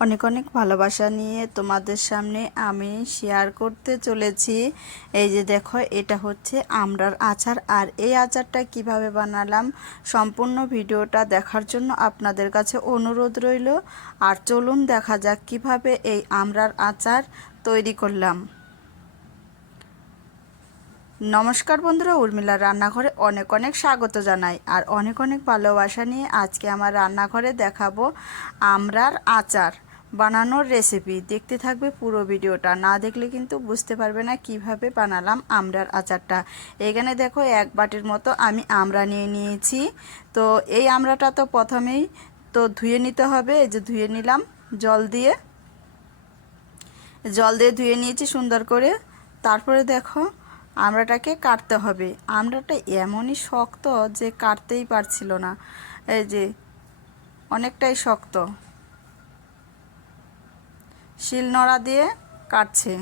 অনেক অনেক ভালোবাসা নিয়ে তোমাদের সামনে আমি শেয়ার করতে চলেছি। এই যে দেখো, এটা হচ্ছে আমরার আচার। আর এই আচারটা কীভাবে বানালাম, সম্পূর্ণ ভিডিওটা দেখার জন্য আপনাদের কাছে অনুরোধ রইল। আর চলুন দেখা যাক কীভাবে এই আমড়ার আচার তৈরি করলাম। নমস্কার বন্ধুরা, উর্মিলার রান্নাঘরে অনেক অনেক স্বাগত জানাই আর অনেক অনেক ভালোবাসা নিয়ে আজকে আমার রান্নাঘরে দেখাবো আমরার আচার বানানোর রেসিপি দেখতে থাকবে পুরো ভিডিওটা। না দেখলে কিন্তু বুঝতে পারবে না কীভাবে বানালাম আমরার আচারটা। এখানে দেখো এক বাটির মতো আমি আমড়া নিয়ে নিয়েছি। তো এই আমড়াটা তো প্রথমেই তো ধুয়ে নিতে হবে। এই যে ধুয়ে নিলাম জল দিয়ে। জল দিয়ে ধুয়ে নিয়েছি সুন্দর করে। তারপরে দেখো আমড়াটাকে কাটতে হবে। আমড়াটা এমনই শক্ত যে কাটতেই পারছিল না। এই যে, অনেকটাই শক্ত। শিলনোড়া দিয়ে কাটছে।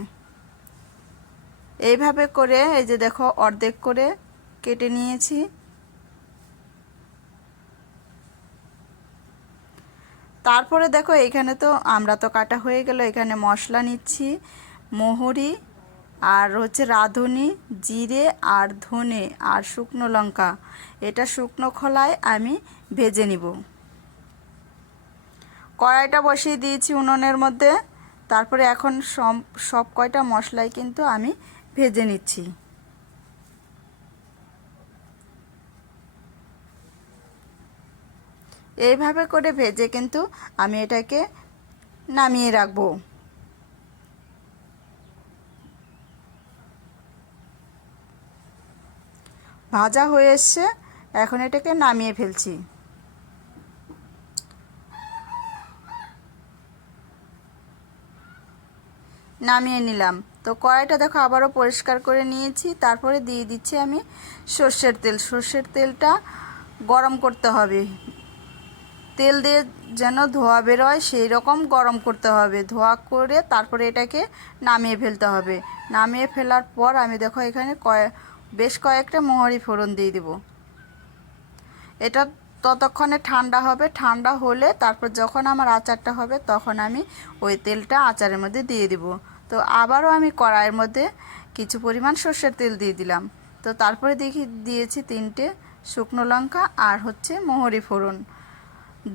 এইভাবে করে, এই যে দেখো, অর্ধেক করে কেটে নিয়েছি। তারপরে দেখো, এখানে তো আমরা তো কাটা হয়ে গেল। এখানে মশলা নিচ্ছি, মোহরি আর হচ্ছে রাঁধুনি, জিরে আর ধনে আর শুকনো লঙ্কা। এটা শুকনো খোলায় আমি ভেজে নিব। কড়াইটা বসিয়ে দিয়েছি উনুনের মধ্যে। তারপরে এখন সব কয়টা মশলাই কিন্তু আমি ভেজে নিচ্ছি। এইভাবে করে ভেজে কিন্তু আমি এটাকে নামিয়ে রাখব। ভাজা হয়ে এসছে, এখন এটাকে নামিয়ে ফেলছি। নামিয়ে নিলাম। তো কড়াইটা দেখো আবারও পরিষ্কার করে নিয়েছি। তারপরে দিয়ে দিচ্ছি আমি সর্ষের তেল। সর্ষের তেলটা গরম করতে হবে। তেল দিয়ে যেন ধোয়া বেরোয়, সেই রকম গরম করতে হবে। ধোয়া করে তারপরে এটাকে নামিয়ে ফেলতে হবে। নামিয়ে ফেলার পর আমি দেখো এখানে কয়েক বেশ কয়েকটা মোহরি ফোড়ন দিয়ে দেব। এটা ততক্ষণে ঠান্ডা হবে, ঠান্ডা হলে তারপর যখন আমার আচারটা হবে তখন আমি ওই তেলটা আচারের মধ্যে দিয়ে দিব। তো আবারও আমি কড়াইয়ের মধ্যে কিছু পরিমাণ সর্ষের তেল দিয়ে দিলাম। তো তারপরে দেখি, দিয়েছি তিনটে শুকনো লঙ্কা আর হচ্ছে মোহরি ফোড়ন।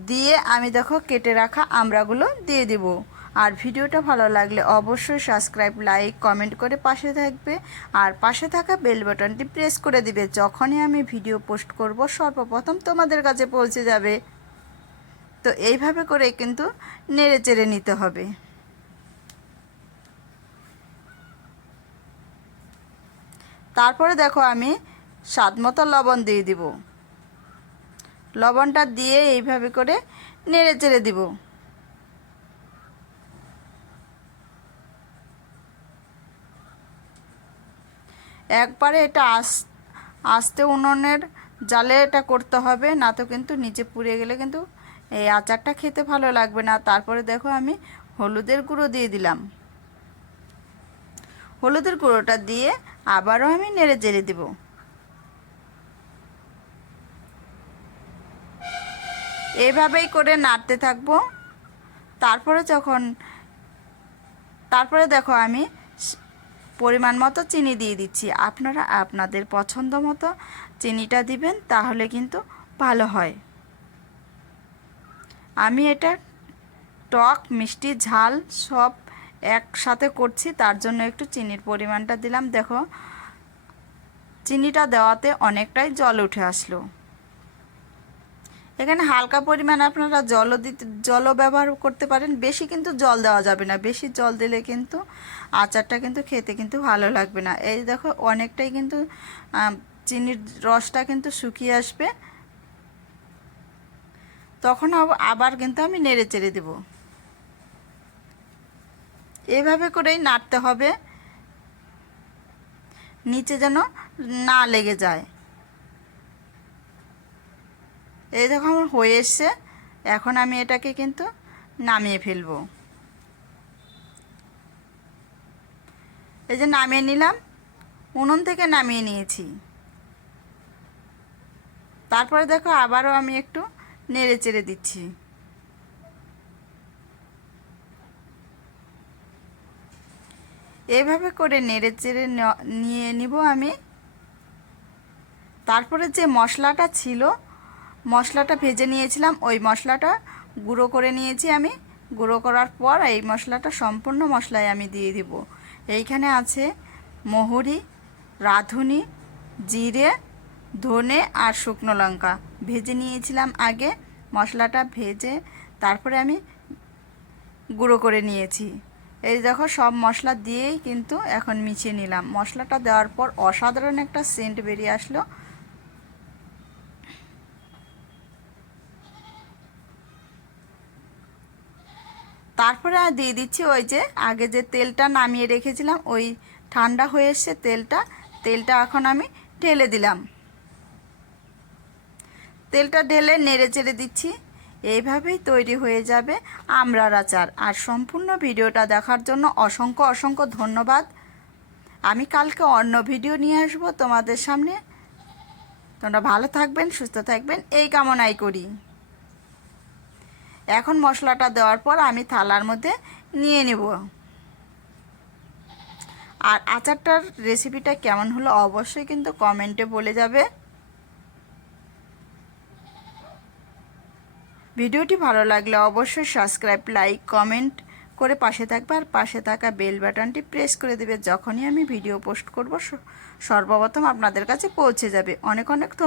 দিয়ে আমি দেখো কেটে রাখা আমড়াগুলো দিয়ে দিব। আর ভিডিওটা ভালো লাগলে অবশ্যই সাবস্ক্রাইব লাইক কমেন্ট করে পাশে থাকবে। আর পাশে থাকা বেল বাটনটি প্রেস করে দিবে। যখনই আমি ভিডিও পোস্ট করব, সর্বপ্রথম তোমাদের কাছে পৌঁছে যাবে। তো এইভাবে করে কিন্তু নেড়ে চেড়ে নিতে হবে। তারপরে দেখো আমি স্বাদ মতো লবণ দিয়ে দিব। লবণটা দিয়ে এইভাবে করে নেড়ে চেড়ে দিব। একবারে এটা আস, আস্তে উনুনের জালে এটা করতে হবে, না তো কিন্তু নিচে পুড়ে গেলে কিন্তু এই আচারটা খেতে ভালো লাগবে না। তারপরে দেখো আমি হলুদের গুঁড়ো দিয়ে দিলাম। হলুদের গুঁড়োটা দিয়ে আবারও আমি নেড়ে চেড়ে দেব। এইভাবেই করে নাড়তে থাকব। তারপরে যখন, তারপরে দেখো আমি পরিমাণ মতো চিনি দিয়ে দিচ্ছি। আপনারা আপনাদের পছন্দ মতো চিনিটা দিবেন, তাহলে কিন্তু ভালো হয়। আমি এটা টক, মিষ্টি, ঝাল সব একসাথে করছি, তার জন্য একটু চিনির পরিমাণটা দিলাম। দেখো, চিনিটা দেওয়াতে অনেকটাই জল উঠে আসলো। এখানে হালকা পরিমাণ আপনারা জলও দিতে, জলও ব্যবহার করতে পারেন। বেশি কিন্তু জল দেওয়া যাবে না। বেশি জল দিলে কিন্তু আচারটা কিন্তু খেতে কিন্তু ভালো লাগবে না। এই দেখো, অনেকটাই কিন্তু চিনির রসটা কিন্তু শুকিয়ে আসবে। তখন আবার কিন্তু আমি নেড়ে চেড়ে দেব। এভাবে করেই নাড়তে হবে। নিচে যেন না লেগে যায়। এই দেখো আমার হয়ে এসছে। এখন আমি এটাকে কিন্তু নামিয়ে ফেলব। এই যে নামিয়ে নিলাম, উনুন থেকে নামিয়ে নিয়েছি। তারপরে দেখো আবারও আমি একটু নেড়ে চেড়ে দিচ্ছি। এভাবে করে নেড়ে চেড়ে নিয়ে নিব আমি। তারপরে যে মশলাটা ছিল মশলাটা ভেজে নিয়েছিলাম। ওই মশলাটা গুঁড়ো করে নিয়েছি আমি। গুঁড়ো করার পর এই মশলাটা সম্পূর্ণ মশলায় আমি দিয়ে দিব। এইখানে আছে মহুরি, রাঁধুনি, জিরে, ধনে আর শুকনো লঙ্কা। ভেজে নিয়েছিলাম আগে। মশলাটা ভেজে তারপরে আমি গুঁড়ো করে নিয়েছি। এই দেখো সব মশলা দিয়েই কিন্তু এখন মিশিয়ে নিলাম। মশলাটা দেওয়ার পর অসাধারণ একটা সেন্ট বেরিয়ে আসলো। তারপরে আর দিয়ে দিচ্ছি ওই যে আগে যে তেলটা নামিয়ে রেখেছিলাম, ওই ঠান্ডা হয়ে এসছে তেলটা। তেলটা এখন আমি ঢেলে দিলাম। তেলটা ঢেলে নেড়ে চেড়ে দিচ্ছি। এইভাবেই তৈরি হয়ে যাবে আমরার আচার। আর সম্পূর্ণ ভিডিওটা দেখার জন্য অসংখ্য অসংখ্য ধন্যবাদ। আমি কালকে অন্য ভিডিও নিয়ে আসব তোমাদের সামনে। তোমরা ভালো থাকবেন, সুস্থ থাকবেন। এই কামনাই করি। এখন মশলাটা দেওয়ার পর আমি থালার মধ্যে নিয়ে নেব। আর আচারটার রেসিপিটা কেমন হলো অবশ্যই কিন্তু কমেন্টে বলে যাবে। ভিডিওটি ভালো লাগলে অবশ্যই সাবস্ক্রাইব, লাইক, কমেন্ট করে পাশে থাকবে আর পাশে থাকা বেল বাটনটি প্রেস করে দেবে যখনই আমি ভিডিও পোস্ট করব সর্বপ্রথম আপনাদের কাছে পৌঁছে যাবে। অনেক অনেক ধন্যবাদ